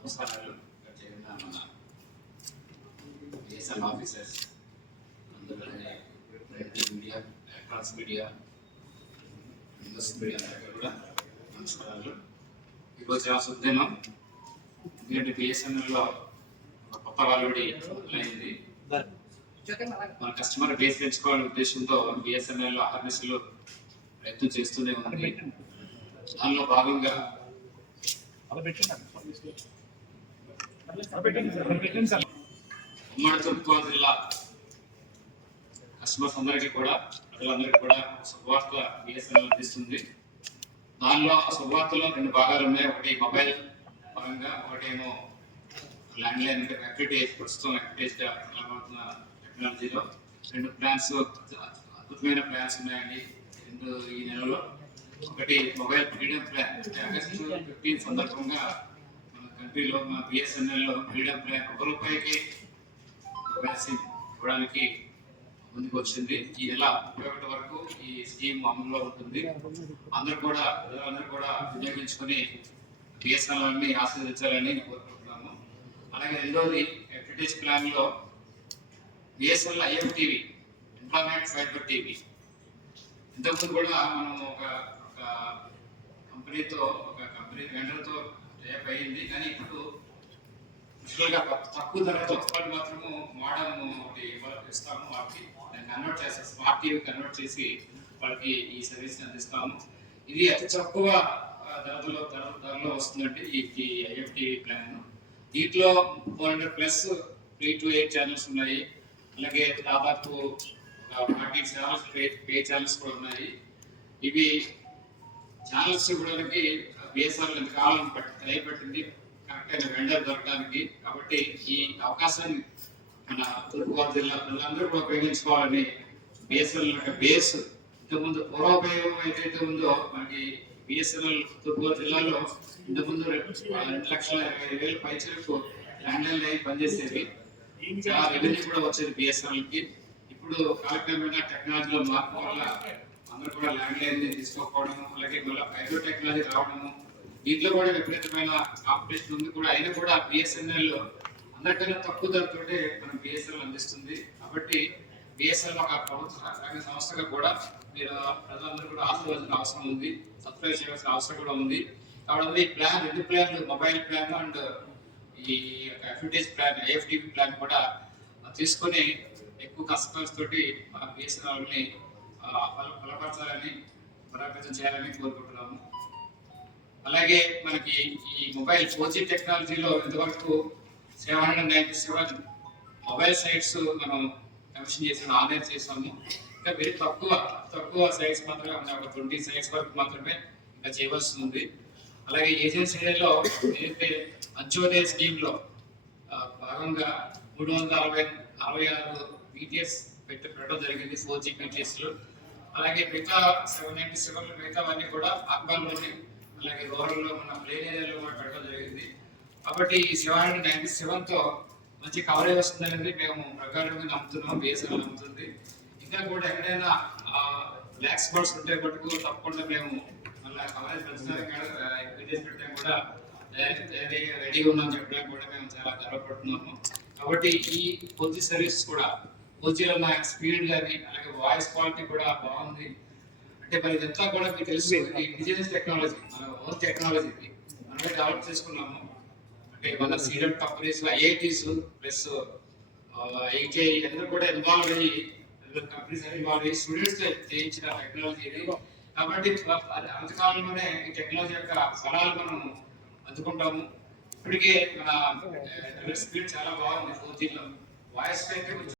నమస్కారాలు. ఇక్కడ చేరిన మన బిఎస్ఎన్ ఆఫీసర్స్ అందరూ, print media, electronics media, news media అందరికీ కూడా నమస్కారాలు. ఈరోజు ఆ సుదినం ఎందుకంటే బిఎస్ఎన్ఎల్లో ఒక కొత్త వాల్యూడి మొదలైంది. మన కస్టమర్ బేస్ పెంచుకోవాలనే ఉద్దేశంతో బిఎస్ఎన్ఎల్ అవేర్నెస్లు ప్రయత్నం చేస్తూనే ఉంది. దానిలో భాగంగా ఉమ్మడి తూర్పుగోదావరి జిల్లా కస్టమర్స్ అందరికీ కూడా, ప్రజలందరికీ కూడా శుభవార్త బిఎస్ఎన్ఎల్ అందిస్తుంది. దానిలో ఆ శుభవార్తలో రెండు భాగాలు ఉన్నాయి. ఒకటి మొబైల్ పరంగా, ఒకటేమో ల్యాండ్ లైన్ అంటే ఎఫ్టిటేజ్, ప్రస్తుతం ఎఫ్టిటేజ్ అవుతున్న టెక్నాలజీలో రెండు ప్లాన్స్, అద్భుతమైన ప్లాన్స్ ఉన్నాయండి ఈ నెలలో. ఒకటి మొబైల్ ఫ్రీడమ్ ప్లాన్, ఆగస్టు 15 సందర్భంగా మన కంట్రీలో మన బిఎస్ఎన్ఎల్లో ఫ్రీడమ్ ప్లాన్ ₹1 మొబైల్ సిమ్ ఇవ్వడానికి ముందుకు వచ్చింది. ఈ నెల 21 వరకు ఈ స్కీమ్ అమలులో ఉంటుంది. అందరూ కూడా వినియోగించుకొని బిఎస్ఎన్ఎల్ని ఆస్వాదించాలని కోరుకుంటున్నాము. అలాగే రెండోది ఎఫ్టిటేజ్ ప్లాన్ లో బిఎస్ఎన్ఎల్ ఐఎఫ్టీవీ, ఇంటర్నెట్ ఫైబర్ టీవీ, ఇంతకుముందు కూడా మనం ఒక కంపెనీ వెండర్తో టైప్ అయ్యింది. కానీ ఇప్పుడు తక్కువ ధరతో మాత్రము మోడర్న్ ఒకటి ఇస్తాము. వాటికి కన్వర్ట్ చేస్తాం, స్మార్ట్ టీవీ కన్వర్ట్ చేసి వాళ్ళకి ఈ సర్వీస్ అందిస్తాము. ఇది అతి తక్కువ ధరలో వస్తుందండి ఈ ఐఎఫ్టీవీ ప్లాన్. దీంట్లో 400+ 3 to 8 ఛానల్స్ ఉన్నాయి. అలాగే దాదాపు 40 ఛానల్స్ పే ఛానల్స్ కూడా ఉన్నాయి. ఇవి ఛానల్స్ చూడడానికి బిఎస్ఎన్ఎల్ ఎంతకాలం పట్టింది కరెక్ట్ అయిన వెండర్ దొరకడానికి. కాబట్టి ఈ అవకాశాన్ని మన తూర్పుగోదావరి జిల్లా ప్రజలందరూ కూడా ఉపయోగించుకోవాలని బిఎస్ఎన్ఎల్ యొక్క బేస్ ఇంతకుముందు పూర్వోపయోగం ఏదైతే ఉందో మనకి బిఎస్ఎన్ఎల్ తూర్పుగోదావరి జిల్లాలో ఇంతకుముందు 2,20,000 పైచలకు ల్యాండ్ లైన్ పనిచేసేది. చాలా రెవెన్యూ కూడా వచ్చేది బిఎస్ఎన్ఎల్కి. ఇప్పుడు కాలక్రమేణా టెక్నాలజీలో మార్పు వల్ల అందరూ కూడా ల్యాండ్ లైన్ తీసుకోకపోవడం, అలాగే మళ్ళీ ఫైబర్ టెక్నాలజీ రావడము, దీంట్లో కూడా విపరీతమైన కాంపిటీషన్ ఉంది కూడా. అయినా కూడా బిఎస్ఎన్ఎల్ అందరికన్నా తక్కువ ధరతోటే మనం బిఎస్ఎన్ఎల్ అందిస్తుంది. కాబట్టి బిఎస్ఎన్ఎల్ ఒక ప్రభుత్వ రంగ సంస్థగా కూడా మీరు ప్రజలందరూ కూడా ఆశీర్వాదాల్సిన అవసరం ఉంది, సబ్స్క్రైబ్ చేయాల్సిన అవసరం కూడా ఉంది. కాబట్టి ఈ ప్లాన్, రెండు ప్లాన్లు, మొబైల్ ప్లాన్ అండ్ ఈ ఎఫ్టిటేజ్ ప్లాన్, ఐఎఫ్టీవీ ప్లాన్ కూడా తీసుకొని ఎక్కువ కస్టమర్స్ తోటి మన బిఎస్ఎన్ఎల్ని బలపరచాలని, బలోపేతం చేయాలని కోరుకుంటున్నాము. అలాగే మనకి ఈ మొబైల్ 4G టెక్నాలజీలో ఇంతవరకు 797 మొబైల్ సైట్స్ మనం కమిషన్ చేసాము, ఆన్లైన్ చేసాము. ఇంకా వెరీ తక్కువ సైట్స్ మాత్రమే ఉన్నాయి. ఒక 20 సైట్స్ వరకు మాత్రమే ఇంకా చేయవలసి ఉంది. అలాగే ఏజెన్సీలో ఏదైతే అంత్యోదయ స్కీమ్లో భాగంగా 366 BTS పెట్టడం జరిగింది, 4G BTSలు. అలాగే మిగతా 797 మిగతావన్నీ కూడా అర్బన్లోని, అలాగే రూరల్లో, మన ప్లేన్ ఏరియాలో కూడా పెట్టడం జరిగింది. కాబట్టి ఈ 797తో మంచి కవరేజ్ వస్తుందనేది మేము ప్రకారంగా నమ్ముతున్నాం, బిఎస్ఎన్ఎల్ నమ్ముతుంది. ఇంకా కూడా ఎక్కడైనా బ్లాక్ స్పాట్స్ ఉంటే మటుకు తప్పకుండా మేము మళ్ళీ కవరేజ్ పెంచడానికి పెట్టడానికి కూడా రెడీగా ఉన్నామని చెప్పడానికి కూడా మేము చాలా గర్వపడుతున్నాము. కాబట్టి ఈ 4G సర్వీస్ కూడా, 4Gలో ఉన్న స్పీడ్ కానీ, అలాగే వాయిస్ క్వాలిటీ కూడా బాగుంది. అంటే మరి ఇదంతా కూడా మీకు తెలుసు, ఇది ఇండిజినస్ టెక్నాలజీ, మన ఓన్ టెక్నాలజీ మనమే డెవలప్ చేసుకున్నాము. అంటే మన seeded companies, IITs plus ITI అందరూ కూడా ఇన్వాల్వ్ అయ్యి, కంపెనీస్ ఇన్వాల్వ్ అయ్యి స్టూడెంట్స్ చేయించిన టెక్నాలజీ ఇది. కాబట్టి అంతకాలంలోనే ఈ టెక్నాలజీ యొక్క ఫలాలు మనం అందుకుంటాము. ఇప్పటికే మన స్పీడ్ చాలా బాగుంది 4Gలో. వాయిస్ అయితే